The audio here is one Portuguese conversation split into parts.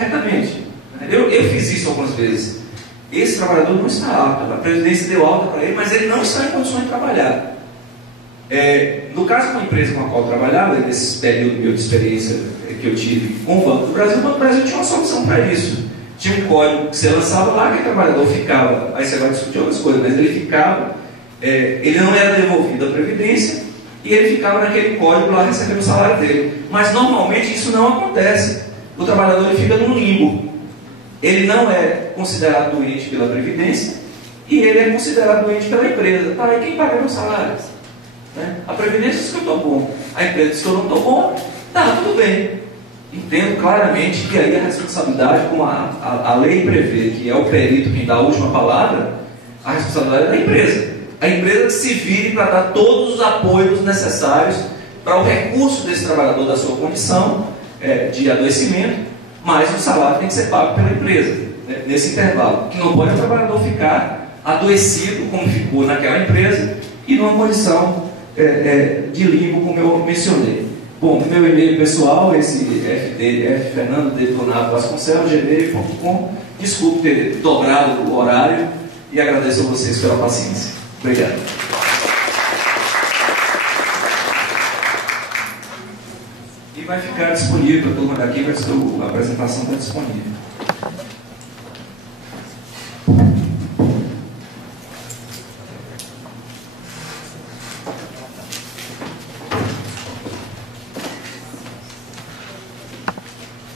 corretamente. Eu fiz isso algumas vezes. Esse trabalhador não está apto, a Previdência deu alta para ele, mas ele não está em condições de trabalhar. No caso de uma empresa com a qual eu trabalhava, nesse período meu de experiência que eu tive com o Banco do Brasil tinha uma solução para isso. Tinha um código que você lançava lá, que o trabalhador ficava, aí você vai discutir outras coisas, mas ele ficava, ele não era devolvido à Previdência, e ele ficava naquele código lá recebendo o salário dele. Mas normalmente isso não acontece. O trabalhador ele fica num limbo. Ele não é considerado doente pela Previdência e ele é considerado doente pela empresa. Tá, e quem paga meu salário? A Previdência diz que eu estou bom, a empresa diz que eu não estou bom, tá, tudo bem. Entendo claramente que aí a responsabilidade, como a lei prevê, que é o perito quem dá a última palavra, a responsabilidade é da empresa. A empresa que se vire para dar todos os apoios necessários para o recurso desse trabalhador da sua condição de adoecimento, mas o salário tem que ser pago pela empresa, nesse intervalo. Que não pode o trabalhador ficar adoecido, como ficou naquela empresa, e numa condição de limbo, como eu mencionei. Bom, meu e-mail pessoal, esse fernando.donato.vasconcelos@gmail.com. Desculpe ter dobrado o horário e agradeço a vocês pela paciência. Obrigado. E vai ficar disponível, a turma daqui, a apresentação está disponível.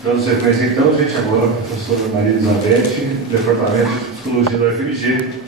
Dando sequência então, a gente agora, a professora Maria Elizabeth, Departamento de Psicologia da UFMG.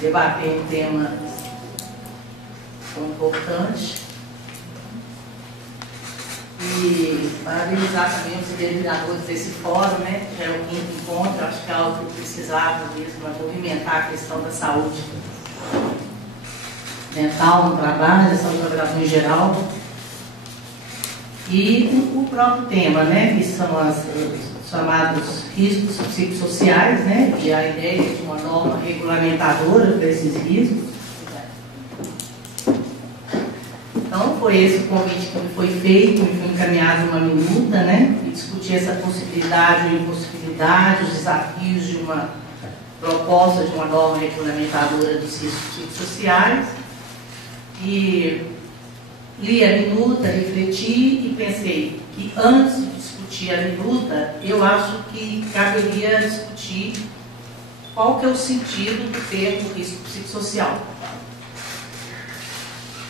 Debater um tema tão importante e parabenizar também os idealizadores desse fórum, né? Já é o 5º encontro, acho que é algo que precisava mesmo para movimentar a questão da saúde mental no trabalho, saúde do trabalhador em geral, e o próprio tema, né? Que são os chamados riscos psicossociais, né? E a ideia de uma norma regulamentadora para esses riscos. Então, foi esse o convite que me foi feito, me foi encaminhado uma minuta, né? E discutir essa possibilidade ou impossibilidade, os desafios de uma proposta de uma norma regulamentadora dos riscos psicossociais. E li a minuta, refleti e pensei que antes de discutir a minuta, eu acho que caberia discutir qual que é o sentido do termo risco psicossocial.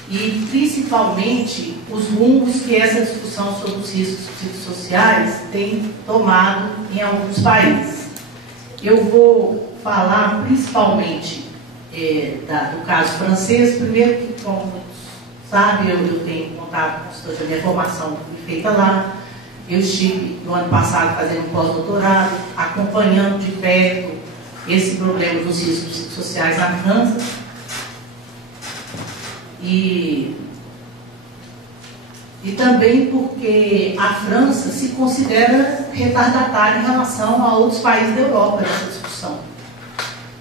E, principalmente, os rumos que essa discussão sobre os riscos psicossociais tem tomado em alguns países. Eu vou falar, principalmente, do caso francês. Primeiro, que, como muitos sabem, eu tenho contato com a minha formação feita lá. Eu estive, no ano passado, fazendo um pós-doutorado, acompanhando de perto esse problema dos riscos psicossociais na França. E também porque a França se considera retardatária em relação a outros países da Europa nessa discussão.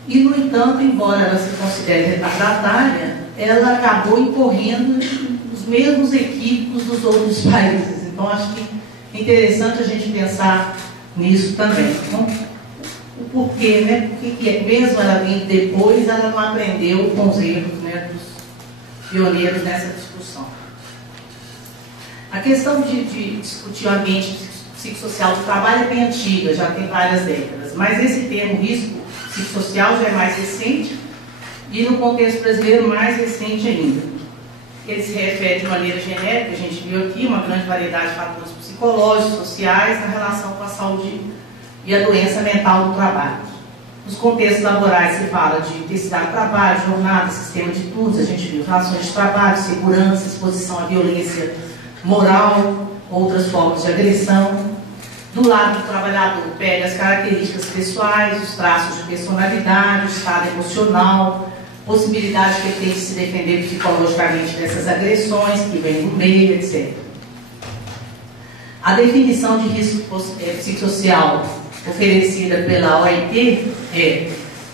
E, no entanto, embora ela se considere retardatária, ela acabou incorrendo nos mesmos equívocos dos outros países. Então, acho que é interessante a gente pensar nisso também. Então, o porquê, né? Porque mesmo ela vindo depois, ela não aprendeu com os erros, né, dos pioneiros nessa discussão. A questão de discutir o ambiente psicossocial do trabalho é bem antiga, já tem várias décadas, mas esse termo risco psicossocial já é mais recente e no contexto brasileiro mais recente ainda. Ele se refere de maneira genérica, a gente viu aqui, uma grande variedade de fatores psicológicos, sociais, na relação com a saúde e a doença mental do trabalho. Nos contextos laborais se fala de intensidade do trabalho, jornada, sistema de turnos, a gente viu relações de trabalho, segurança, exposição à violência moral, outras formas de agressão. Do lado do trabalhador, pega as características pessoais, os traços de personalidade, o estado emocional, possibilidade que ele tem de se defender psicologicamente dessas agressões que vêm do meio, etc. A definição de risco psicossocial oferecida pela OIT é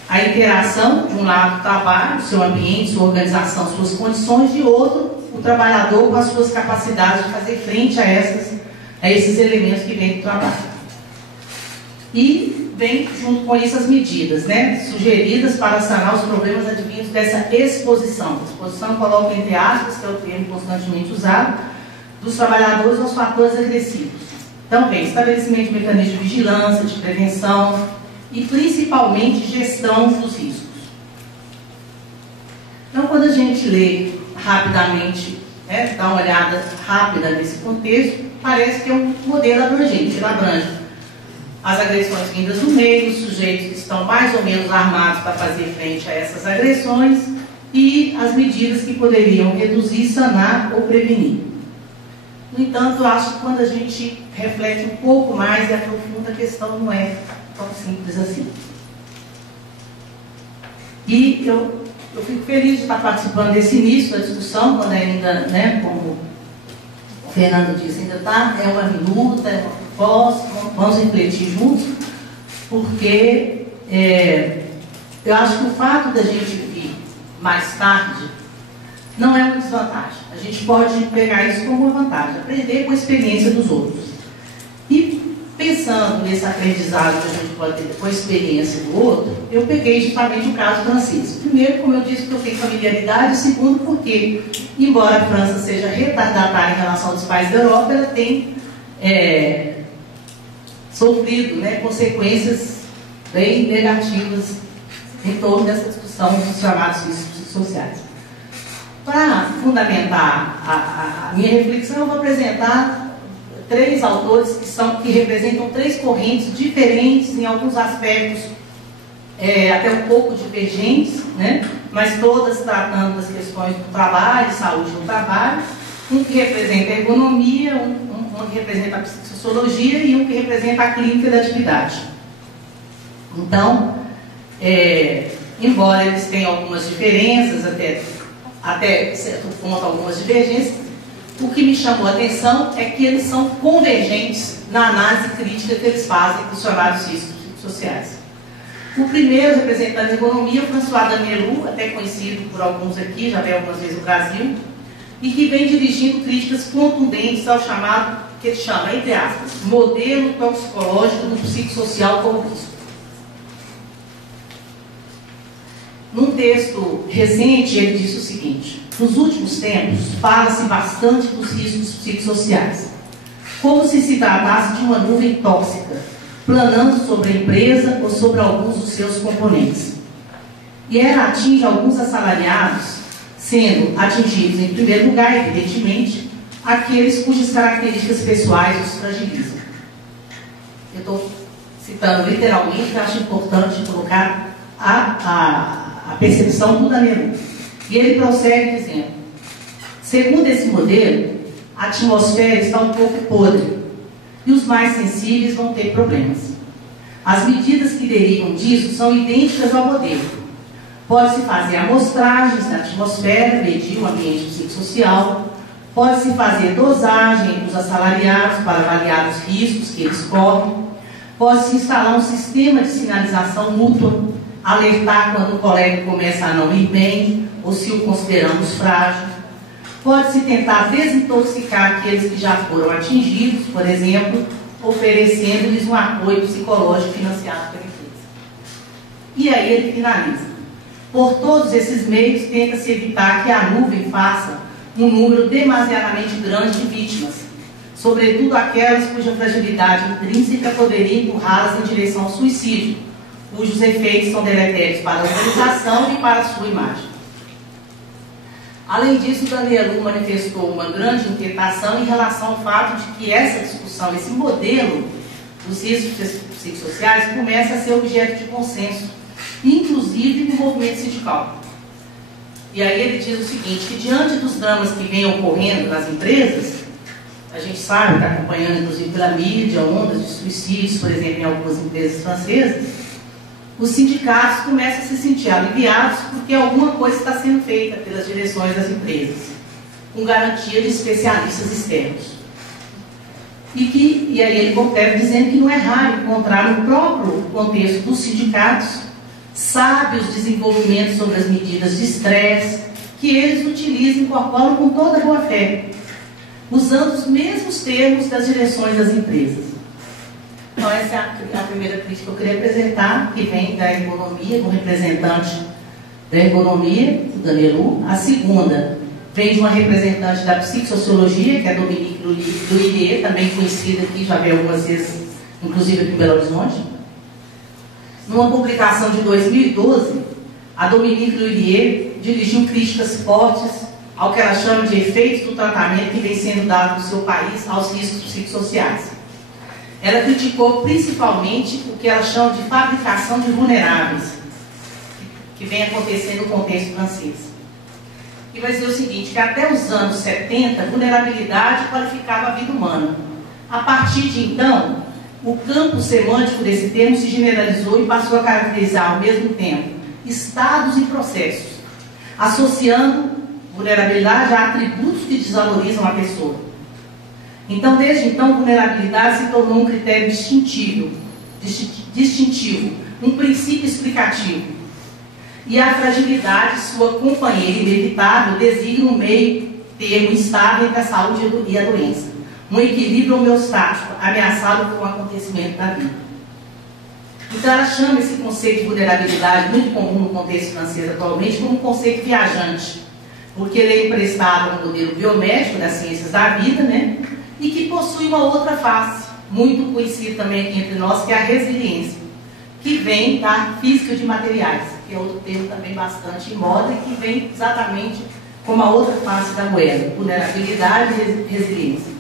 a interação, de um lado, do trabalho, seu ambiente, sua organização, suas condições, de outro, o trabalhador com as suas capacidades de fazer frente a esses elementos que vêm do trabalho. E vem, junto com isso, as medidas, né, sugeridas para sanar os problemas advindos dessa exposição. Exposição coloca entre aspas, que é o termo constantemente usado, dos trabalhadores aos fatores agressivos. Então, vem estabelecimento de mecanismos de vigilância, de prevenção e, principalmente, gestão dos riscos. Então, quando a gente lê rapidamente, né, dá uma olhada rápida nesse contexto, parece que é um modelo abrangente. Ele abrange as agressões vindas do meio, os sujeitos que estão mais ou menos armados para fazer frente a essas agressões e as medidas que poderiam reduzir, sanar ou prevenir. No entanto, eu acho que quando a gente reflete um pouco mais e aprofunda, a questão não é tão simples assim. E eu fico feliz de estar participando desse início da discussão, quando ainda, né, como o Fernando disse, ainda está, é uma luta, é uma vamos refletir juntos, porque eu acho que o fato da gente vir mais tarde não é uma desvantagem. A gente pode pegar isso como uma vantagem, aprender com a experiência dos outros. E pensando nesse aprendizado que a gente pode ter com a experiência do outro, eu peguei justamente o caso francês. Primeiro, como eu disse, porque eu tenho familiaridade. Segundo, porque, embora a França seja retardatária em relação aos países da Europa, ela tem sofrido, né, consequências bem negativas em torno dessa discussão dos chamados riscos sociais. Para fundamentar a minha reflexão, eu vou apresentar 3 autores que representam 3 correntes diferentes em alguns aspectos, até um pouco divergentes, né, mas todas tratando das questões do trabalho, saúde no trabalho. Um que representa a ergonomia, um que representa a psicossociologia e um que representa a clínica da atividade. Então, embora eles tenham algumas diferenças, até certo ponto algumas divergências, o que me chamou a atenção é que eles são convergentes na análise crítica que eles fazem dos chamados riscos sociais. O primeiro, representando a ergonomia, o François Danelou, até conhecido por alguns aqui, já veio algumas vezes no Brasil, e que vem dirigindo críticas contundentes ao chamado, que ele chama, entre aspas, modelo toxicológico do psicossocial como risco. Num texto recente, ele disse o seguinte: nos últimos tempos, fala-se bastante dos riscos psicossociais, como se tratasse de uma nuvem tóxica, planando sobre a empresa ou sobre alguns dos seus componentes. E ela atinge alguns assalariados, sendo atingidos, em primeiro lugar, evidentemente, aqueles cujas características pessoais os fragilizam. Eu estou citando literalmente, eu acho importante colocar a percepção do Danelou. E ele prossegue dizendo: segundo esse modelo, a atmosfera está um pouco podre e os mais sensíveis vão ter problemas. As medidas que derivam disso são idênticas ao modelo. Pode-se fazer amostragens na atmosfera, medir o ambiente psicossocial, pode-se fazer dosagem dos assalariados para avaliar os riscos que eles correm, pode-se instalar um sistema de sinalização mútua, alertar quando o colega começa a não ir bem ou se o consideramos frágil. Pode-se tentar desintoxicar aqueles que já foram atingidos, por exemplo, oferecendo-lhes um apoio psicológico financiado pela empresa. E aí ele finaliza: por todos esses meios, tenta-se evitar que a nuvem faça um número demasiadamente grande de vítimas, sobretudo aquelas cuja fragilidade intrínseca poderia empurrá-las em direção ao suicídio, cujos efeitos são deletérios para a organização e para a sua imagem. Além disso, Danelou manifestou uma grande inquietação em relação ao fato de que essa discussão, esse modelo dos riscos psicossociais, começa a ser objeto de consenso, inclusive no movimento sindical. E aí ele diz o seguinte, que diante dos dramas que vêm ocorrendo nas empresas, a gente sabe, está acompanhando inclusive pela mídia, ondas de suicídios, por exemplo, em algumas empresas francesas, os sindicatos começam a se sentir aliviados porque alguma coisa está sendo feita pelas direções das empresas, com garantia de especialistas externos. E aí ele completa dizendo que não é raro encontrar no próprio contexto dos sindicatos sábios desenvolvimentos sobre as medidas de estresse que eles utilizam e incorporam com toda boa fé, usando os mesmos termos das direções das empresas. Então essa é a primeira crítica que eu queria apresentar, que vem da economia, do representante da economia, o Danielu. A segunda vem de uma representante da psicossociologia, que é a Dominique Lhuillier, também conhecida aqui, já veio algumas vezes, inclusive aqui em Belo Horizonte. Numa publicação de 2012, a Dominique Lhuillier dirigiu críticas fortes ao que ela chama de efeitos do tratamento que vem sendo dado no seu país aos riscos psicossociais. Ela criticou principalmente o que ela chama de fabricação de vulneráveis, que vem acontecendo no contexto francês. E vai dizer o seguinte, que até os anos 70, vulnerabilidade qualificava a vida humana. A partir de então, o campo semântico desse termo se generalizou e passou a caracterizar, ao mesmo tempo, estados e processos, associando vulnerabilidade a atributos que desvalorizam a pessoa. Então, desde então, vulnerabilidade se tornou um critério distintivo, um princípio explicativo. E a fragilidade, sua companheira inevitável, designa um meio termo instável entre a saúde e a doença. Um equilíbrio homeostático, ameaçado por um acontecimento da vida. Então ela chama esse conceito de vulnerabilidade, muito comum no contexto francês atualmente, como um conceito viajante, porque ele é emprestado ao modelo biomédico das ciências da vida, né? E que possui uma outra face, muito conhecida também aqui entre nós, que é a resiliência, que vem da física de materiais, que é outro termo também bastante em moda e que vem exatamente como a outra face da moeda, vulnerabilidade e resiliência.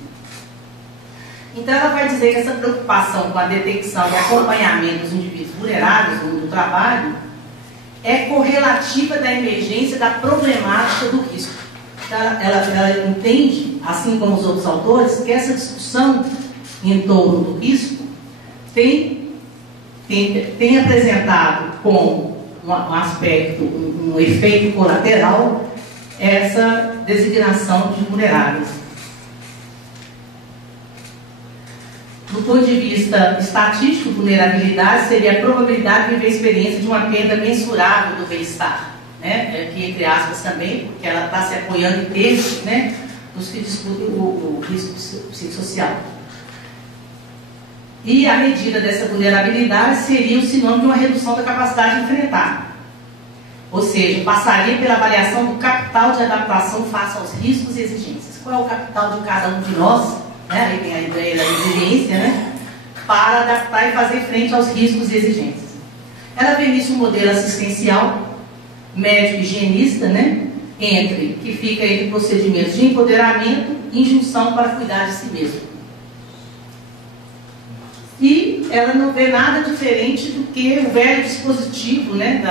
Então ela vai dizer que essa preocupação com a detecção e acompanhamento dos indivíduos vulneráveis no mundo do trabalho é correlativa da emergência da problemática do risco. Então, ela entende, assim como os outros autores, que essa discussão em torno do risco tem apresentado como um aspecto, um efeito colateral, essa designação de vulneráveis. Do ponto de vista estatístico, vulnerabilidade seria a probabilidade de viver a experiência de uma perda mensurável do bem-estar, né? Aqui entre aspas também, porque ela está se apoiando em termos, né, dos que discutem o risco psicossocial. E a medida dessa vulnerabilidade seria o sinônimo de uma redução da capacidade de enfrentar. Ou seja, passaria pela avaliação do capital de adaptação face aos riscos e exigências. Qual é o capital de cada um de nós? Né? Aí tem a ideia da resiliência, né? Para adaptar e fazer frente aos riscos e exigências. Ela vê nisso um modelo assistencial, médico higienista, né? Que fica entre procedimentos de empoderamento e injunção para cuidar de si mesmo. E ela não vê nada diferente do que o velho dispositivo, né?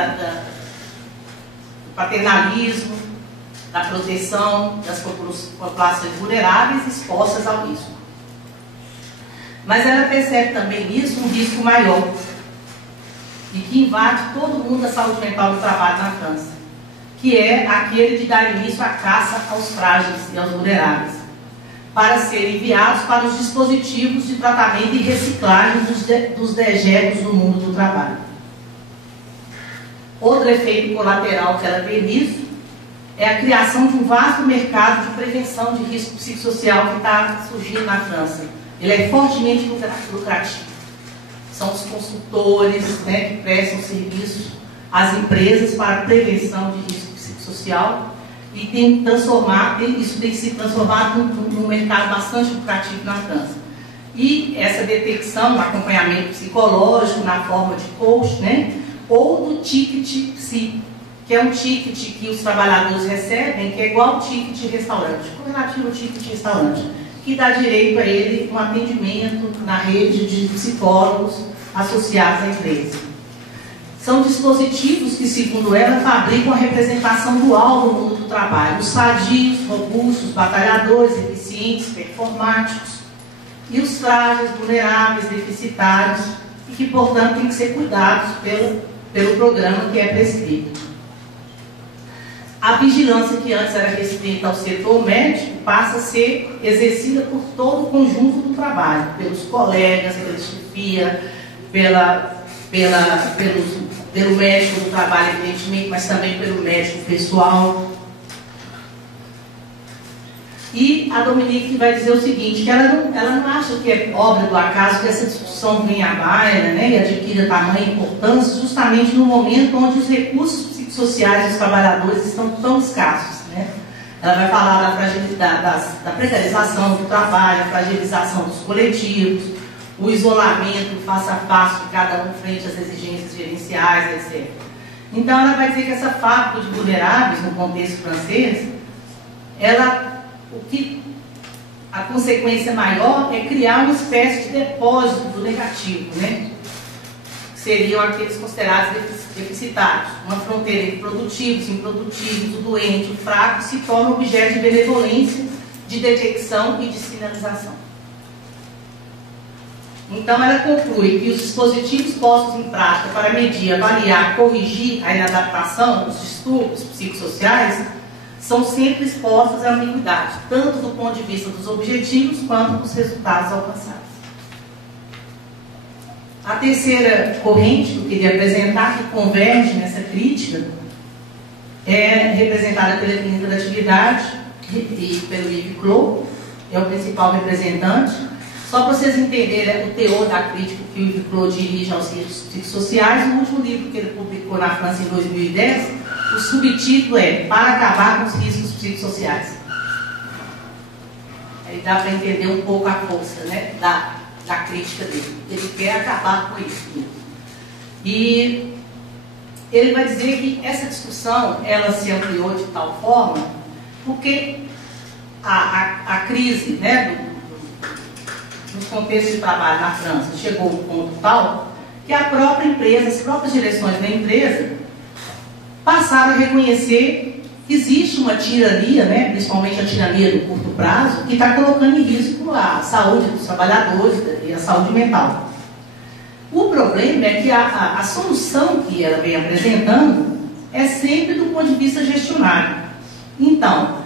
Do paternalismo, da proteção das populações vulneráveis expostas ao risco. Mas ela percebe também nisso um risco maior e que invade todo o mundo da saúde mental do trabalho na França, que é aquele de dar início à caça aos frágeis e aos vulneráveis, para serem enviados para os dispositivos de tratamento e reciclagem dos dejetos do mundo do trabalho. Outro efeito colateral que ela vê nisso é a criação de um vasto mercado de prevenção de risco psicossocial que está surgindo na França. Ele é fortemente lucrativo. São os consultores, né, que prestam serviço às empresas para a prevenção de risco psicossocial e isso tem se transformado num mercado bastante lucrativo na França. E essa detecção, acompanhamento psicológico na forma de coach, né, ou do ticket psi, que é um ticket que os trabalhadores recebem, que é igual ao ticket de restaurante, correlativo ao ticket de restaurante, que dá direito a ele um atendimento na rede de psicólogos associados à empresa. São dispositivos que, segundo ela, fabricam a representação dual do mundo do trabalho. Os sadios, robustos, batalhadores, eficientes, deficientes performáticos e os frágeis, vulneráveis, deficitários e que, portanto, têm que ser cuidados pelo programa que é prescrito. A vigilância que antes era restrita ao setor médico passa a ser exercida por todo o conjunto do trabalho, pelos colegas, pela chefia, pelo médico do trabalho, evidentemente, mas também pelo médico pessoal. E a Dominique vai dizer o seguinte, que ela não acha que é obra do acaso que essa discussão venha à baila, né, e adquira tamanha importância justamente no momento onde os recursos psicossociais dos trabalhadores estão tão escassos. Né? Ela vai falar da precarização do trabalho, a fragilização dos coletivos, o isolamento face a face de cada um frente às exigências gerenciais, etc. Então ela vai dizer que essa fábrica de vulneráveis, no contexto francês, a consequência maior é criar uma espécie de depósito do negativo, né? Que seriam aqueles considerados deficitários. Uma fronteira entre produtivos, improdutivos, o doente, o fraco, se torna objeto de benevolência, de detecção e de sinalização. Então ela conclui que os dispositivos postos em prática para medir, avaliar, corrigir a inadaptação, os distúrbios psicossociais, são sempre expostas à ambiguidade, tanto do ponto de vista dos objetivos quanto dos resultados alcançados. A terceira corrente que eu queria apresentar, que converge nessa crítica, é representada pela Clínica da Atividade e pelo Yves Clos, é o principal representante. Só para vocês entenderem o teor da crítica que o Yves Clos dirige aos riscos psicossociais, no último livro que ele publicou na França em 2010, o subtítulo é Para acabar com os riscos psicossociais. Aí dá para entender um pouco a força, né, da crítica dele. Ele quer acabar com isso. E ele vai dizer que essa discussão ela se ampliou de tal forma porque a crise, né, nos contextos de trabalho na França chegou a um ponto tal que a própria empresa, as próprias direções da empresa passaram a reconhecer que existe uma tirania, né, principalmente a tirania do curto prazo, que está colocando em risco a saúde dos trabalhadores e a saúde mental. O problema é que a solução que ela vem apresentando é sempre do ponto de vista gestionário. Então,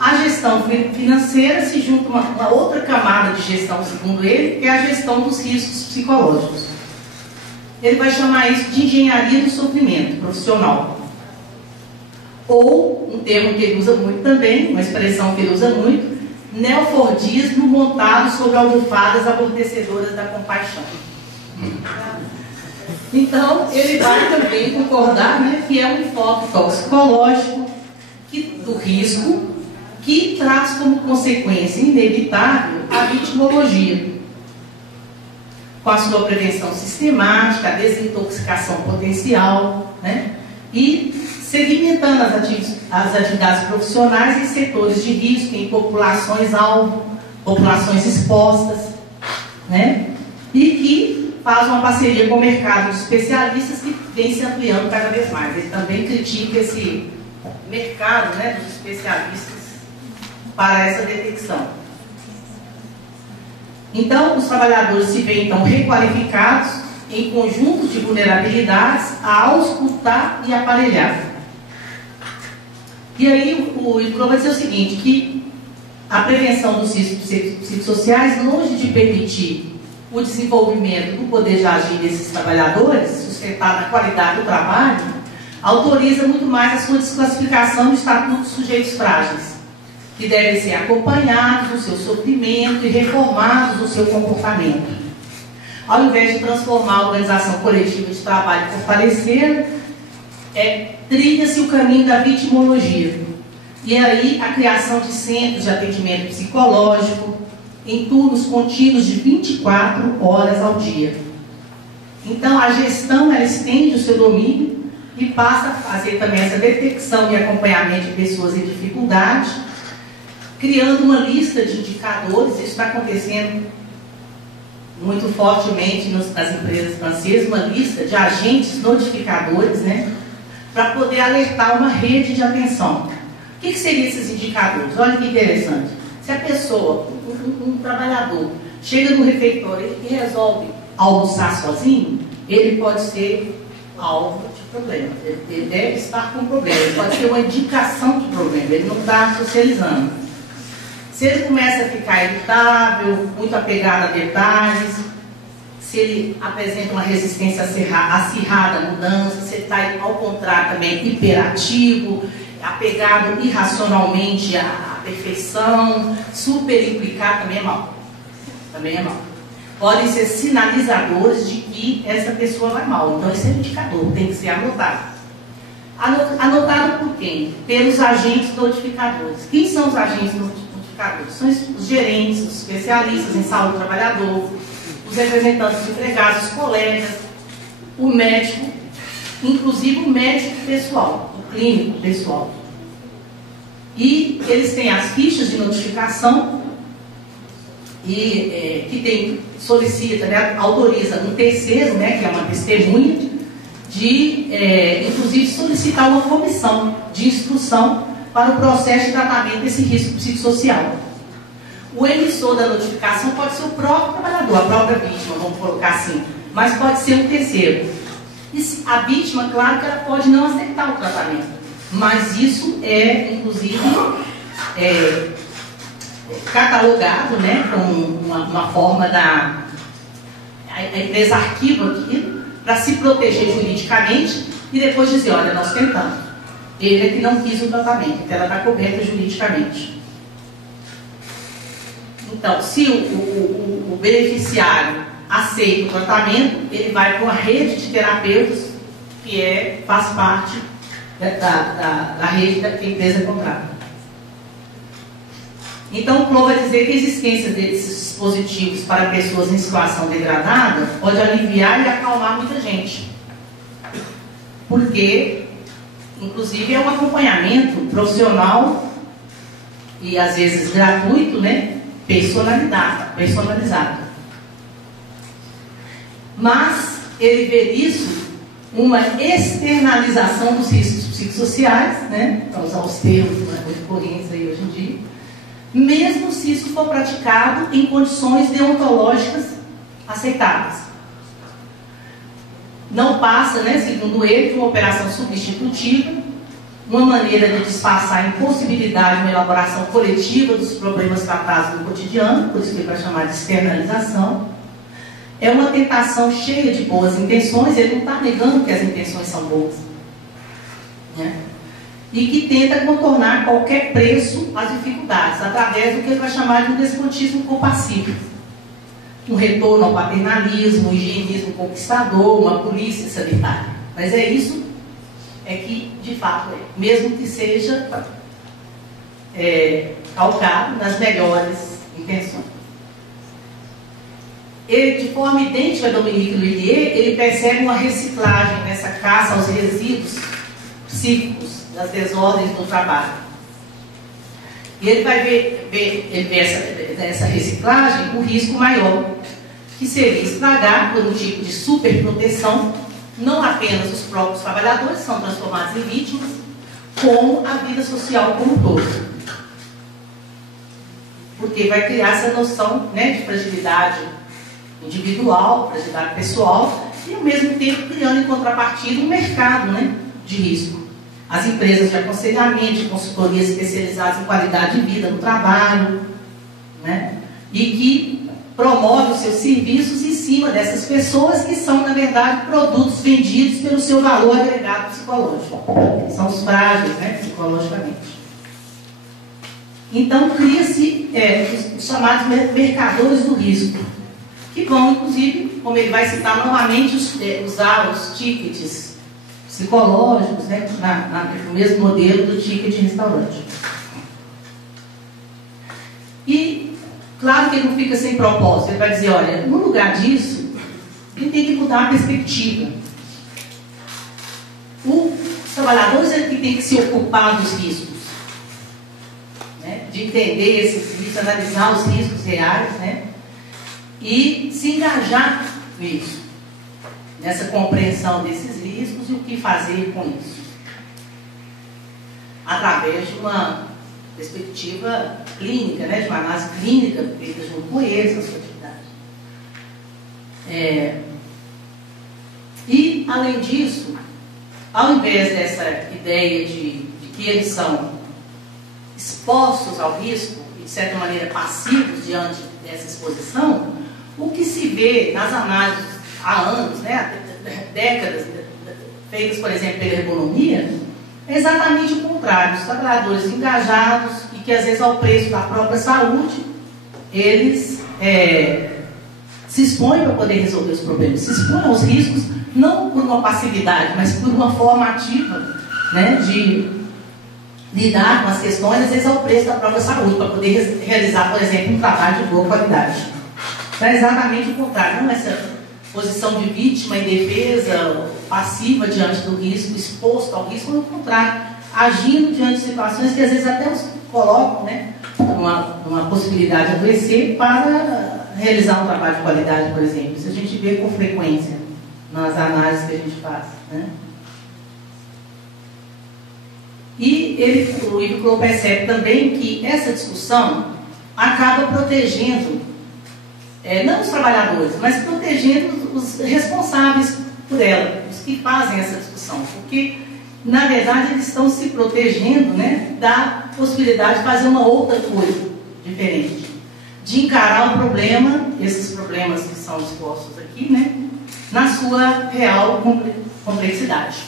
a gestão financeira se junta a uma outra camada de gestão, segundo ele, que é a gestão dos riscos psicológicos. Ele vai chamar isso de engenharia do sofrimento profissional. Ou, um termo que ele usa muito também, uma expressão que ele usa muito, neofordismo montado sobre almofadas amortecedoras da compaixão. Então, ele vai também concordar, né, que é um enfoque toxicológico do risco que traz como consequência inevitável a vitimologia, com a sua prevenção sistemática, a desintoxicação potencial, né, e segmentando as atividades profissionais em setores de risco, em populações-alvo, populações expostas, né, e que faz uma parceria com o mercado de especialistas que vem se ampliando cada vez mais. Ele também critica esse mercado, né, dos especialistas para essa detecção. Então, os trabalhadores se veem então requalificados em conjuntos de vulnerabilidades a auscultar e aparelhar. E aí o Iclo vai dizer o seguinte, que a prevenção dos riscos psicossociais, longe de permitir o desenvolvimento do poder de agir desses trabalhadores, sustentado na qualidade do trabalho, autoriza muito mais a sua desclassificação do estatuto dos sujeitos frágeis, que devem ser acompanhados no seu sofrimento e reformados no seu comportamento. Ao invés de transformar a organização coletiva de trabalho e fortalecer, trilha-se o caminho da vitimologia. E aí a criação de centros de atendimento psicológico em turnos contínuos de 24 horas ao dia. Então a gestão ela estende o seu domínio e passa a fazer também essa detecção e acompanhamento de pessoas em dificuldade, criando uma lista de indicadores. Isso está acontecendo muito fortemente nas empresas francesas, uma lista de agentes notificadores, né, para poder alertar uma rede de atenção. O que seriam esses indicadores? Olha que interessante. Se a pessoa, um trabalhador, chega no refeitório e resolve almoçar sozinho, ele pode ser alvo de problema. Ele deve estar com problema. Ele pode ser uma indicação de problema. Ele não está socializando. Se ele começa a ficar irritável, muito apegado a detalhes, se ele apresenta uma resistência acirrada à mudança, se ele está, ao contrário, também hiperativo, apegado irracionalmente à perfeição, super implicado, também é mal. Também é mal. Podem ser sinalizadores de que essa pessoa vai mal. Então, esse é um indicador, tem que ser anotado. Anotado por quem? Pelos agentes notificadores. Quem são os agentes notificadores? São os gerentes, os especialistas em saúde do trabalhador, os representantes de empregados, os colegas, o médico, inclusive o médico pessoal, o clínico pessoal. E eles têm as fichas de notificação e que solicita, né, autoriza um terceiro, né, que é uma testemunha, de inclusive solicitar uma comissão de instrução para o processo de tratamento desse risco psicossocial. O emissor da notificação pode ser o próprio trabalhador, a própria vítima, vamos colocar assim, mas pode ser um terceiro. E a vítima, claro que ela pode não aceitar o tratamento, mas isso é, inclusive, catalogado, né, como uma forma a empresa arquiva aquilo para se proteger juridicamente e depois dizer, olha, nós tentamos. Ele é que não quis o tratamento, então ela está coberta juridicamente. Então, se o beneficiário aceita o tratamento, ele vai para uma rede de terapeutas que faz parte da rede que a empresa contrata. Então, o PRON vai dizer que a existência desses dispositivos para pessoas em situação degradada pode aliviar e acalmar muita gente. Porque, inclusive, é um acompanhamento profissional e, às vezes, gratuito, né? Personalizado. Mas ele vê isso uma externalização dos riscos psicossociais, né? Para usar os termos muito correntes aí hoje em dia, mesmo se isso for praticado em condições deontológicas aceitáveis. Não passa, né, segundo ele, de uma operação substitutiva, uma maneira de disfarçar a impossibilidade de uma elaboração coletiva dos problemas tratados no cotidiano, por isso que ele vai chamar de externalização. É uma tentação cheia de boas intenções, ele não está negando que as intenções são boas, né? E que tenta contornar qualquer preço as dificuldades, através do que ele vai chamar de um despotismo compassivo. Um retorno ao paternalismo, um higienismo conquistador, uma polícia sanitária. Mas é isso que, de fato, mesmo que seja calcado nas melhores intenções. Ele, de forma idêntica a Dominique Lhuillier, ele percebe uma reciclagem nessa caça aos resíduos psíquicos das desordens do trabalho. E ele vai ver essa reciclagem o risco maior, que seria estragar por um tipo de superproteção, não apenas os próprios trabalhadores que são transformados em vítimas, como a vida social como um todo. Porque vai criar essa noção, né, de fragilidade individual, fragilidade pessoal, e ao mesmo tempo criando em contrapartida um mercado, né, de risco. As empresas de aconselhamento, de consultorias especializadas em qualidade de vida no trabalho, né, e que promove os seus serviços em cima dessas pessoas que são, na verdade, produtos vendidos pelo seu valor agregado psicológico. São os frágeis, né, psicologicamente. Então, cria-se os chamados mercadores do risco, que vão, inclusive, como ele vai citar novamente, usar os tickets psicológicos, né, no mesmo modelo do ticket de restaurante. E, claro que ele não fica sem propósito, ele vai dizer, olha, no lugar disso, ele tem que mudar a perspectiva. Os trabalhadores é que tem que se ocupar dos riscos, né, de entender esses riscos, analisar os riscos reais, né, e se engajar nisso, nessa compreensão desses riscos e o que fazer com isso, através de uma perspectiva clínica, né, de uma análise clínica feita junto com eles na sua atividade. E, além disso, ao invés dessa ideia de que eles são expostos ao risco e, de certa maneira, passivos diante dessa exposição, o que se vê nas análises há anos, né, décadas, feitas, por exemplo, pela ergonomia, é exatamente o contrário. Os trabalhadores engajados e que, às vezes, ao preço da própria saúde, eles se expõem para poder resolver os problemas, se expõem aos riscos, não por uma passividade, mas por uma forma ativa, né, de lidar com as questões, às vezes, ao preço da própria saúde, para poder realizar, por exemplo, um trabalho de boa qualidade. Então, é exatamente o contrário, não essa posição de vítima e defesa passiva diante do risco, exposto ao risco, ao contrário, agindo diante de situações que às vezes até os colocam, né, numa possibilidade de adoecer para realizar um trabalho de qualidade, por exemplo. Isso a gente vê com frequência nas análises que a gente faz, né? E o Ivo Kloh percebe também que essa discussão acaba protegendo não os trabalhadores, mas protegendo os responsáveis por ela, os que fazem essa discussão, porque, na verdade, eles estão se protegendo, né, da possibilidade de fazer uma outra coisa diferente, de encarar o problema, esses problemas que são expostos aqui, né, na sua real complexidade.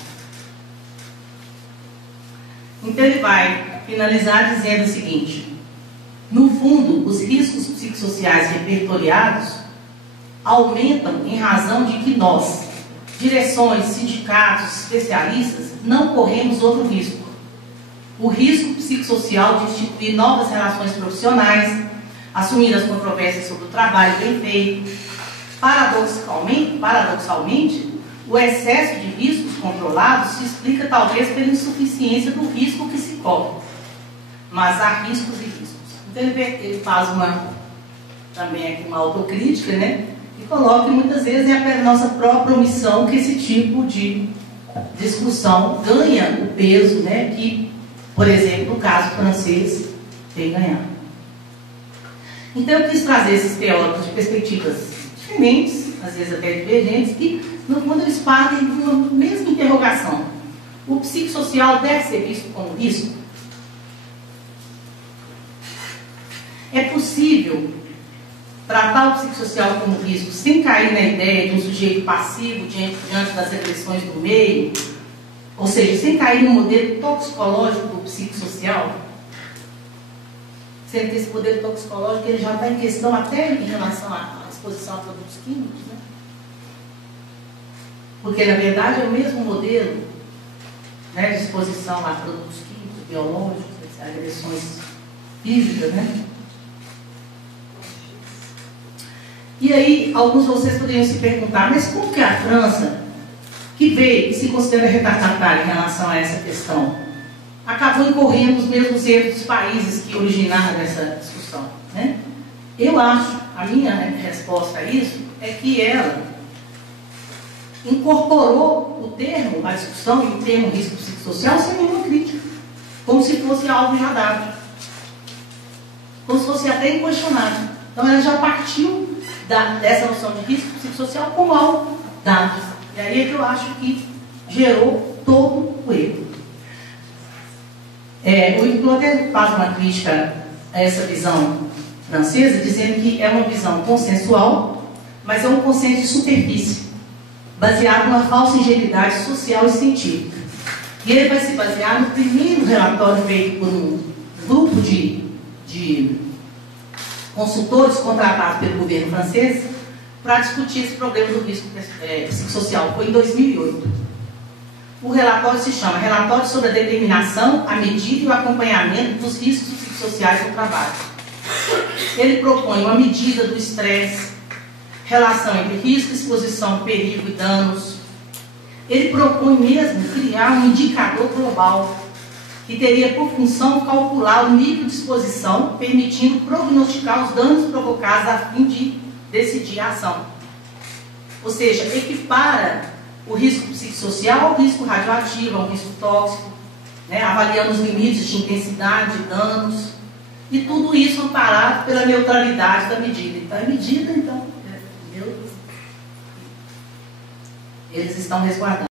Então, ele vai finalizar dizendo o seguinte: no fundo, os riscos psicossociais repertoriados aumentam em razão de que nós, direções, sindicatos, especialistas, não corremos outro risco. O risco psicossocial de instituir novas relações profissionais, assumir as controvérsias sobre o trabalho bem feito. Paradoxalmente, o excesso de riscos controlados se explica talvez pela insuficiência do risco que se corre. Mas há riscos e riscos. Então ele faz também aqui uma autocrítica, né? E coloca que muitas vezes é a nossa própria omissão que esse tipo de discussão ganha o peso, né, que, por exemplo, no caso francês, tem ganhado. Então eu quis trazer esses teóricos de perspectivas diferentes, às vezes até divergentes, que no fundo eles partem de uma mesma interrogação. O psicossocial deve ser visto como risco? É possível tratar o psicossocial como risco sem cair na ideia de um sujeito passivo diante das agressões do meio? Ou seja, sem cair no modelo toxicológico do psicossocial? Sendo que esse modelo toxicológico ele já está em questão até em relação à exposição a produtos químicos, né? Porque, na verdade, é o mesmo modelo, né, de exposição a produtos químicos, biológicos, agressões físicas, né? E aí, alguns de vocês poderiam se perguntar, mas como que a França, que veio e se considera retardatária em relação a essa questão, acabou incorrendo nos mesmos erros dos países que originaram essa discussão, né? Eu acho, a minha resposta a isso é que ela incorporou o termo, a discussão e o termo risco psicossocial sem nenhuma crítica, como se fosse algo já dado, como se fosse até inquestionável. Então ela já partiu dessa noção de risco psicossocial como algo dado. E aí é que eu acho que gerou todo o erro. O Ivo Kloh até faz uma crítica a essa visão francesa, dizendo que é uma visão consensual, mas é um consenso de superfície, baseado numa falsa ingenuidade social e científica. E ele vai se basear no primeiro relatório feito por um grupo de consultores contratados pelo governo francês para discutir esse problema do risco psicossocial. Foi em 2008. O relatório se chama Relatório sobre a Determinação, a Medida e o Acompanhamento dos Riscos Psicossociais no Trabalho. Ele propõe uma medida do estresse, relação entre risco, exposição, perigo e danos. Ele propõe mesmo criar um indicador global que teria por função calcular o nível de exposição, permitindo prognosticar os danos provocados a fim de decidir a ação. Ou seja, equipara o risco psicossocial ao risco radioativo, ao risco tóxico, né, avaliando os limites de intensidade, de danos, e tudo isso amparado pela neutralidade da medida. Então, a medida, então, eles estão resguardando.